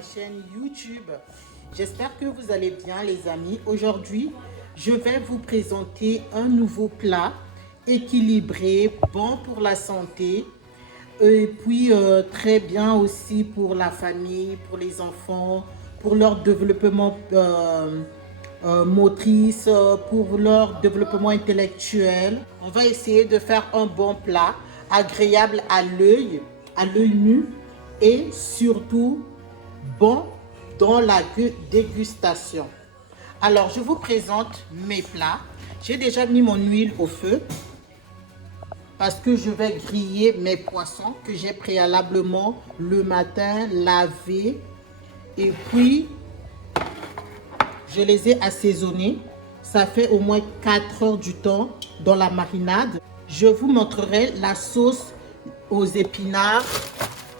ma chaîne YouTube. J'espère que vous allez bien les amis. Aujourd'hui, je vais vous présenter un nouveau plat équilibré, bon pour la santé et puis très bien aussi pour la famille, pour les enfants, pour leur développement motrice, pour leur développement intellectuel. On va essayer de faire un bon plat agréable à l'œil nu et surtout bon dans la dégustation. Alors, je vous présente mes plats. J'ai déjà mis mon huile au feu parce que je vais griller mes poissons que j'ai préalablement le matin lavés et puis je les ai assaisonnés. Ça fait au moins 4 heures du temps dans la marinade. Je vous montrerai la sauce aux épinards.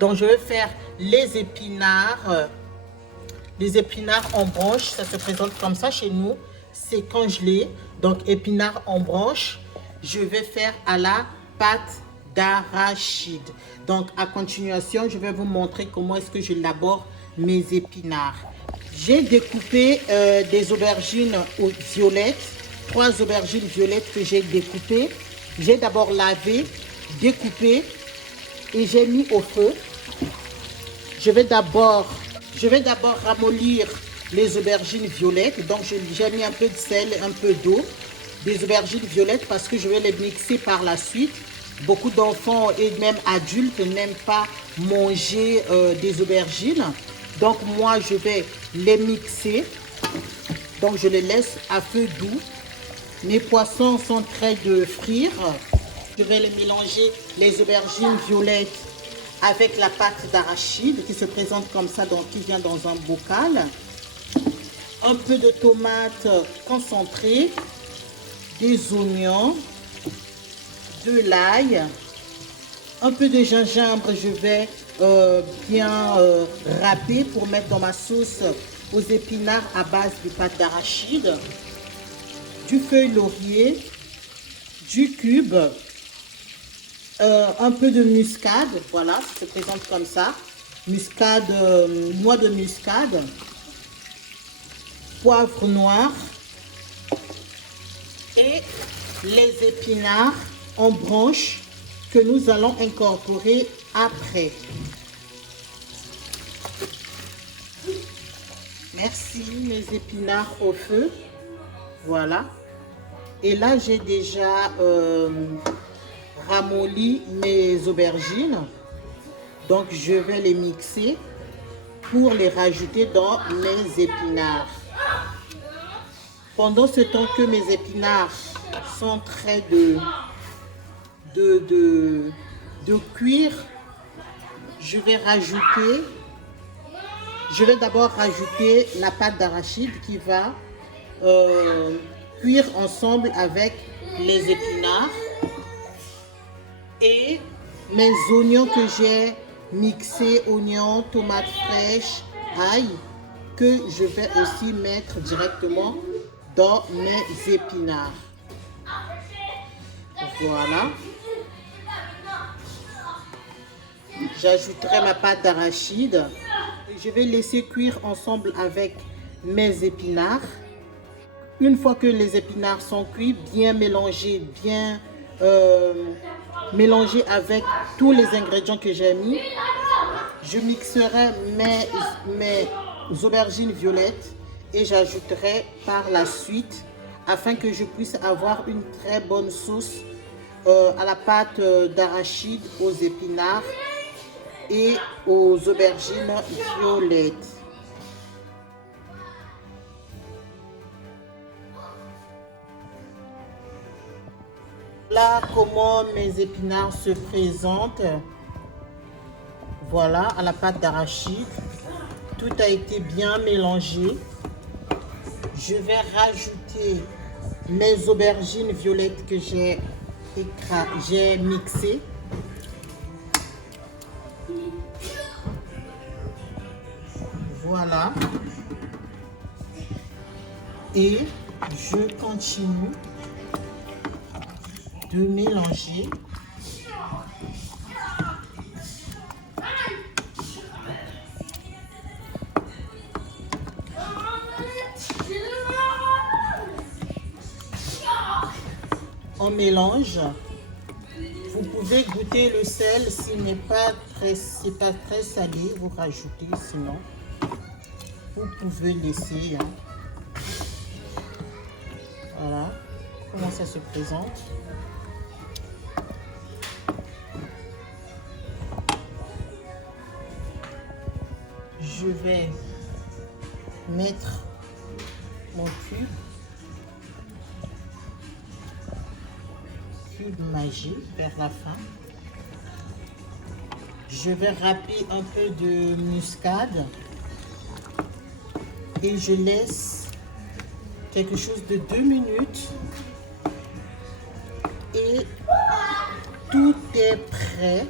Donc je vais faire les épinards en branche. Ça se présente comme ça chez nous. C'est congelé. Donc épinards en branche. Je vais faire à la pâte d'arachide. Donc à continuation, je vais vous montrer comment est-ce que je élabore mes épinards. J'ai découpé des aubergines violettes, 3 aubergines violettes que j'ai découpées. J'ai d'abord lavé, découpé et j'ai mis au feu. Je vais d'abord ramollir les aubergines violettes. Donc j'ai mis un peu de sel, un peu d'eau, des aubergines violettes parce que je vais les mixer par la suite. Beaucoup d'enfants et même adultes n'aiment pas manger des aubergines. Donc moi je vais les mixer. Donc je les laisse à feu doux. Mes poissons sont prêts de frire. Je vais les mélanger, les aubergines violettes avec la pâte d'arachide qui se présente comme ça, donc qui vient dans un bocal. Un peu de tomate concentrée, des oignons, de l'ail, un peu de gingembre. Je vais bien râper pour mettre dans ma sauce aux épinards à base de pâte d'arachide, du feuille laurier, du cube, un peu de muscade, voilà, ça se présente comme ça, muscade, noix de muscade, poivre noir et les épinards en branche que nous allons incorporer après. Merci, mes épinards au feu, voilà. Et là, j'ai déjà ramolli mes aubergines. Donc, je vais les mixer pour les rajouter dans mes épinards. Pendant ce temps que mes épinards sont prêts de cuire, je vais d'abord rajouter la pâte d'arachide qui va cuire ensemble avec les épinards et mes oignons que j'ai mixés, oignons, tomates fraîches, ail, que je vais aussi mettre directement dans mes épinards. Voilà. J'ajouterai ma pâte d'arachide. Je vais laisser cuire ensemble avec mes épinards. Une fois que les épinards sont cuits, bien mélangés avec tous les ingrédients que j'ai mis, je mixerai mes aubergines violettes et j'ajouterai par la suite afin que je puisse avoir une très bonne sauce à la pâte d'arachide, aux épinards et aux aubergines violettes. Là, comment mes épinards se présentent. Voilà, à la pâte d'arachide. Tout a été bien mélangé. Je vais rajouter mes aubergines violettes que j'ai mixées. Voilà. Et je continue de mélanger. on mélange. Vous pouvez goûter le sel s'il n'est pas très, salé, vous rajoutez, sinon vous pouvez laisser. Hein. Voilà comment ça se présente. Je vais mettre mon cube Magie vers la fin. Je vais râper un peu de muscade et je laisse quelque chose de 2 minutes et tout est prêt.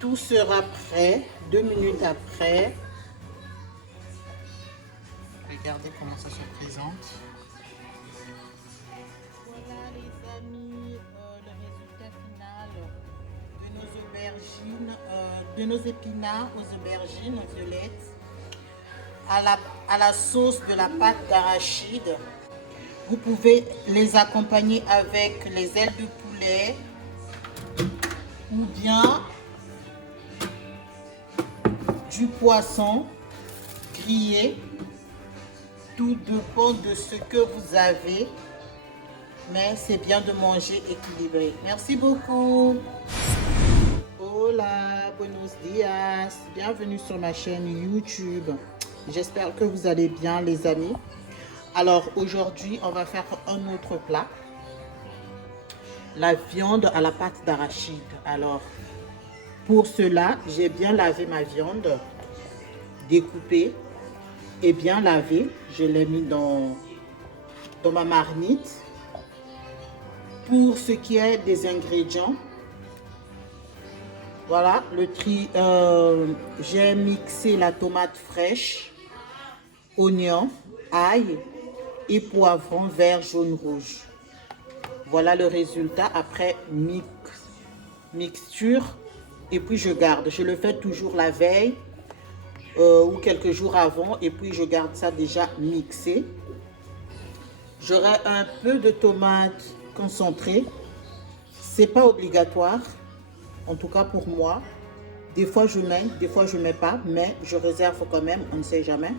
Tout sera prêt 2 minutes après. Regardez comment ça se présente. Voilà les amis, le résultat final de nos aubergines, de nos épinards aux aubergines violettes à la sauce de la pâte d'arachide. Vous pouvez les accompagner avec les ailes de poulet ou bien du poisson grillé. Tout dépend de ce que vous avez, mais c'est bien de manger équilibré. Merci beaucoup. Hola, buenos dias. Bienvenue sur ma chaîne YouTube. J'espère que vous allez bien les amis. Alors aujourd'hui, on va faire un autre plat. La viande à la pâte d'arachide. Alors, pour cela, j'ai bien lavé ma viande, découpée. Et bien lavé, je l'ai mis dans ma marmite. Pour ce qui est des ingrédients, voilà, j'ai mixé la tomate fraîche, oignon, ail et poivron vert, jaune, rouge. Voilà le résultat après mixture. Et puis je garde, je le fais toujours la veille. Ou quelques jours avant et puis je garde ça déjà mixé. J'aurai un peu de tomate concentrée. C'est pas obligatoire, en tout cas pour moi. Des fois je mets, des fois je mets pas, mais je réserve quand même, on ne sait jamais.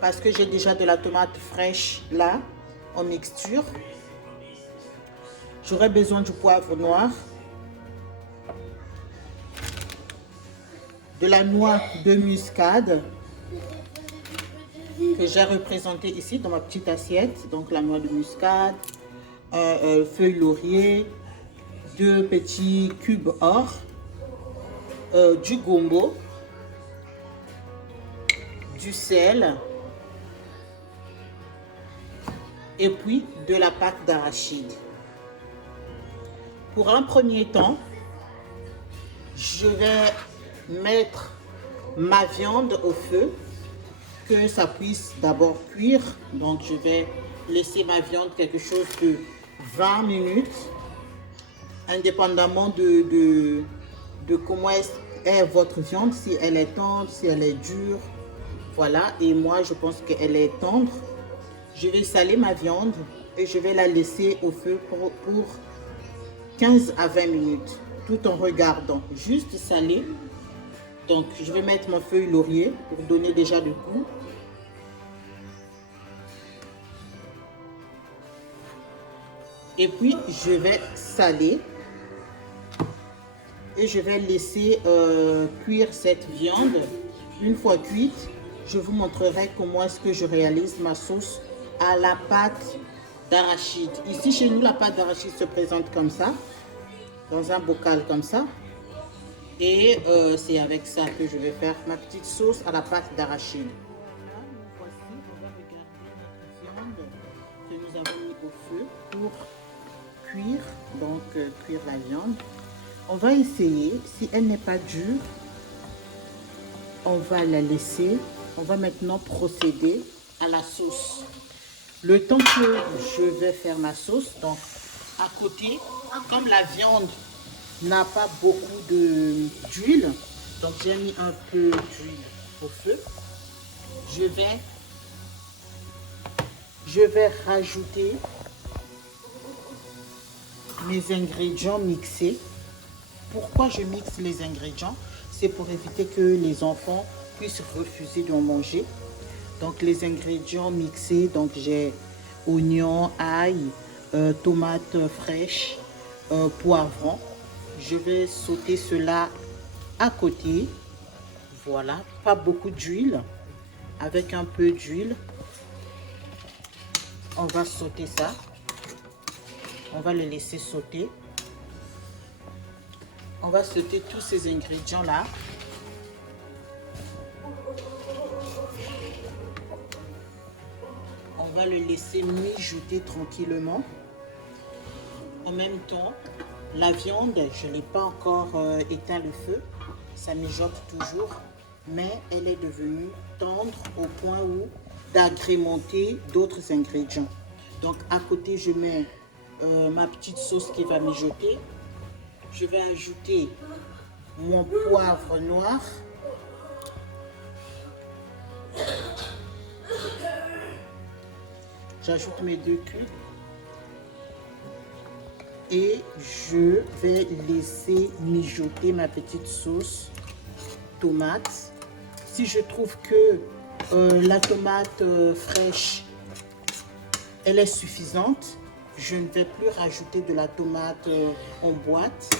Parce que j'ai déjà de la tomate fraîche là, en mixture. J'aurai besoin du poivre noir. De la noix de muscade que j'ai représentée ici dans ma petite assiette. Donc la noix de muscade, feuille laurier, 2 petits cubes or, du gombo, du sel et puis de la pâte d'arachide. Pour un premier temps, je vais mettre ma viande au feu, que ça puisse d'abord cuire. Donc je vais laisser ma viande quelque chose de 20 minutes, indépendamment de comment est votre viande, si elle est tendre, si elle est dure. Voilà, et moi je pense qu'elle est tendre. Je vais saler ma viande et je vais la laisser au feu pour 15 à 20 minutes, tout en regardant, juste saler. Donc, je vais mettre ma feuille laurier pour donner déjà le goût. Et puis, je vais saler. Et je vais laisser cuire cette viande. Une fois cuite, je vous montrerai comment est-ce que je réalise ma sauce à la pâte d'arachide. Ici, chez nous, la pâte d'arachide se présente comme ça, dans un bocal comme ça. Et c'est avec ça que je vais faire ma petite sauce à la pâte d'arachide. Voilà, nous voici, on va regarder notre viande que nous avons mis au feu pour cuire, donc cuire la viande. On va essayer, si elle n'est pas dure, on va la laisser. On va maintenant procéder à la sauce. Le temps que je vais faire ma sauce, donc à côté, comme la viande n'a pas beaucoup d'huile, Donc j'ai mis un peu d'huile au feu. Je vais rajouter mes ingrédients mixés. Pourquoi je mixe les ingrédients? C'est pour éviter que les enfants puissent refuser d'en manger. Donc les ingrédients mixés, donc j'ai oignons, ail, tomates fraîches, poivrons. Je vais sauter cela à côté. Voilà, pas beaucoup d'huile. Avec un peu d'huile, on va sauter ça. On va le laisser sauter. On va sauter tous ces ingrédients-là. On va le laisser mijoter tranquillement. En même temps, la viande, je n'ai pas encore éteint le feu. Ça mijote toujours, mais elle est devenue tendre au point où d'agrémenter d'autres ingrédients. Donc à côté, je mets ma petite sauce qui va mijoter. Je vais ajouter mon poivre noir. J'ajoute mes 2 cubes. Et je vais laisser mijoter ma petite sauce tomate. Si je trouve que la tomate fraîche, elle est suffisante, je ne vais plus rajouter de la tomate en boîte.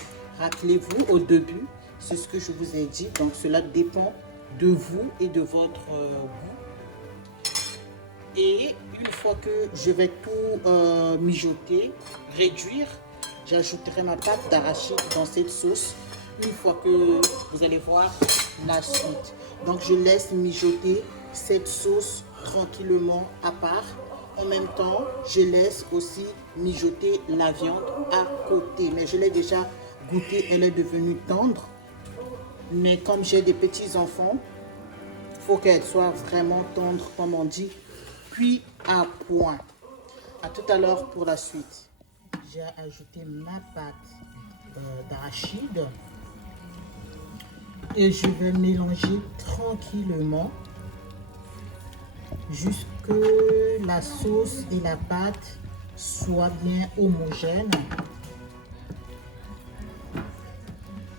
Rappelez-vous au début, c'est ce que je vous ai dit. Donc cela dépend de vous et de votre goût. Et une fois que je vais tout mijoter, réduire, j'ajouterai ma pâte d'arachide dans cette sauce. Une fois que vous allez voir la suite. Donc je laisse mijoter cette sauce tranquillement à part. En même temps, je laisse aussi mijoter la viande à côté. Mais je l'ai déjà goûtée, elle est devenue tendre. Mais comme j'ai des petits enfants, il faut qu'elle soit vraiment tendre, comme on dit, puis à point. À tout à l'heure pour la suite. J'ai ajouté ma pâte d'arachide. Et je vais mélanger tranquillement jusqu'à ce que la sauce et la pâte soient bien homogènes.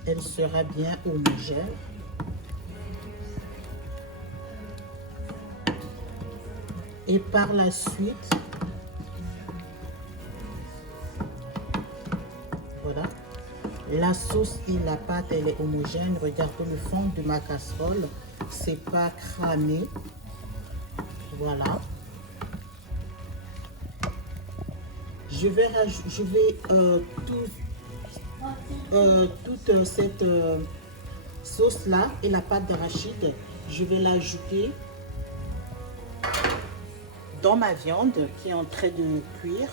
Elle sera bien homogène. Et par la suite, voilà. La sauce et la pâte, elle est homogène. Regardez le fond de ma casserole. C'est pas cramé. Voilà. Je vais toute cette sauce là et la pâte d'arachide, je vais l'ajouter dans ma viande qui est en train de cuire.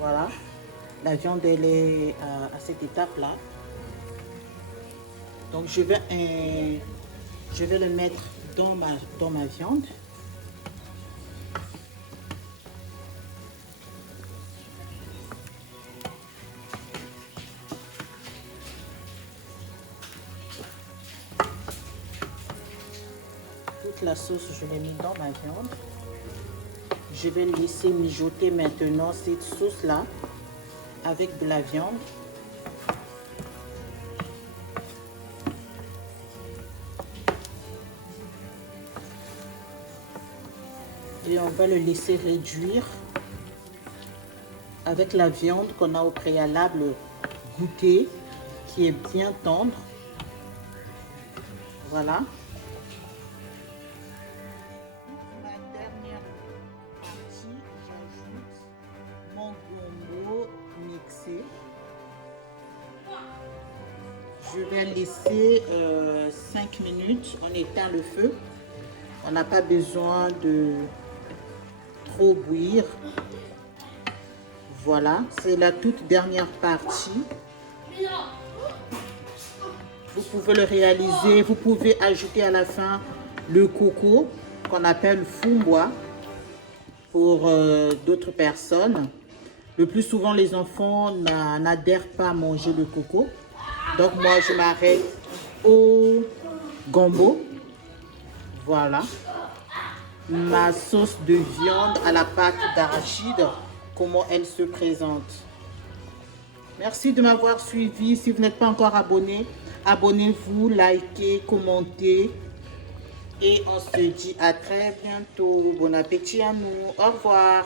Voilà. La viande, elle est à cette étape là. Donc je vais le mettre dans ma viande. Toute la sauce, je l'ai mis dans ma viande. Je vais laisser mijoter maintenant cette sauce là avec de la viande. Et on va le laisser réduire avec la viande qu'on a au préalable goûtée, qui est bien tendre. Voilà. Pour la dernière partie, j'ajoute mon gombo mixé. Je vais laisser 5 minutes. On éteint le feu. On n'a pas besoin de trop bouillir. Voilà, c'est la toute dernière partie. Vous pouvez le réaliser. Vous pouvez ajouter à la fin le coco qu'on appelle fumboa pour d'autres personnes. Le plus souvent, les enfants n'adhèrent pas à manger le coco. Donc moi, je m'arrête au gombo. Voilà. Ma sauce de viande à la pâte d'arachide, comment elle se présente. Merci de m'avoir suivi. Si vous n'êtes pas encore abonné, abonnez-vous, likez, commentez. Et on se dit à très bientôt. Bon appétit à nous. Au revoir.